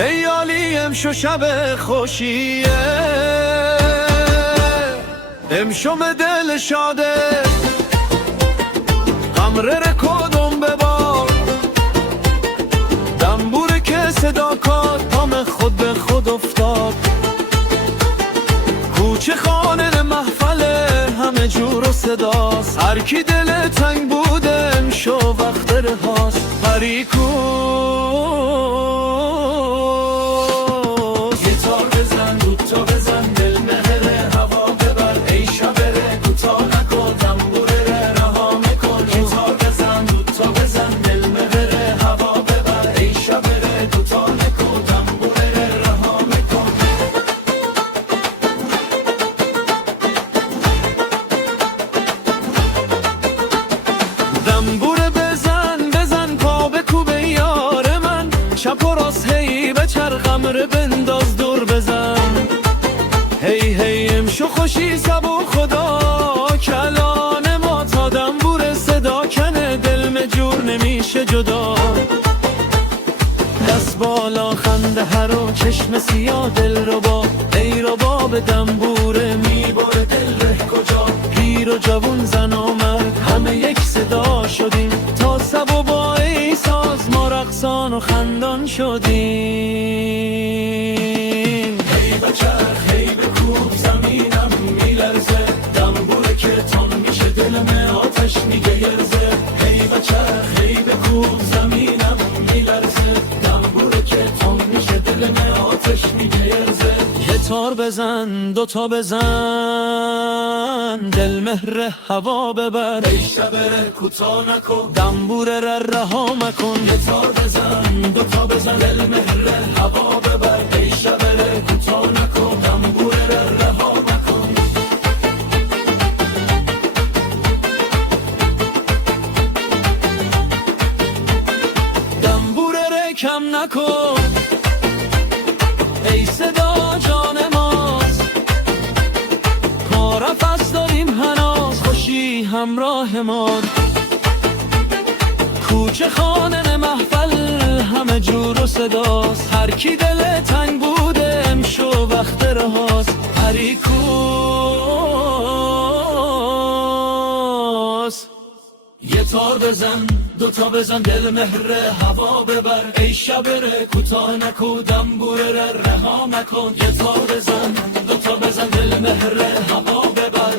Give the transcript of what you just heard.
هی عالی امشو شب خوشیه، امشو دل شاده، قمره کدوم ببار، دنبوره که صدا کاد، تام خود به خود افتاد. کوچه خانه محفله همه جور و صداست، هر کی دل تنگ بوده امشو وقت رهاست. پریکوس گیتار بزن دوتا بزن، دل مهره هوا ببر، ای شبره کوتا نکن، دنبوره رها میکن. گیتار بزن دوتا بزن، دل مهره هوا ببر، ای شبره کوتا نکن، دنبوره رها میکن. دنبوره بزن بزن پا بکوبه یار من، چپ و راست هی بچر قمره بنداز دور بزن. هی هی امشو خوشی سبو خدا کلان ما، تا دنبوره صدا کنه دل مجور نمیشه جدا. دست بالا خنده هر و چشم سیاه دل ربا، ای رباب دنبوره میباره دل ره کجا. پیر و جوون زن و مرد همه یک صدا شدیم، تا سب و با ای ساز ما رقصان و خندان شدیم. هی بچرخ هی بکوب زمینم میلرزه، دنبوره که تون میشه دلم آتش میگه یرزه. هی بچرخ هی بکوب زمینم میلرزه، دنبوره که تون میشه دلم آتش میگه یرزه. یه تار بزن دوتا بزن، دل مهر هوا ببر، ای شبره کوتا نکن، دنبوره رها مکن. یه تار بزن دوتا بزن، دل مهر هوا ببر، ای شبره کوتا نکن، دنبوره رها مکن. دنبوره کم نکن، ای صدا جان ماست، پارفس داریم هناز خوشی همراه ما. کوچه خانه محفل همه جور و صداست، هر کی دل تنگ بوده امشو وقت رهاست. پریکوس یه تار بزن دوتا بزن، دل مهر هوا ببر، ای شبره کوتا نکن، دنبوره رها مکن. یه تار بزن دوتا بزن، دل مهر هوا ببر،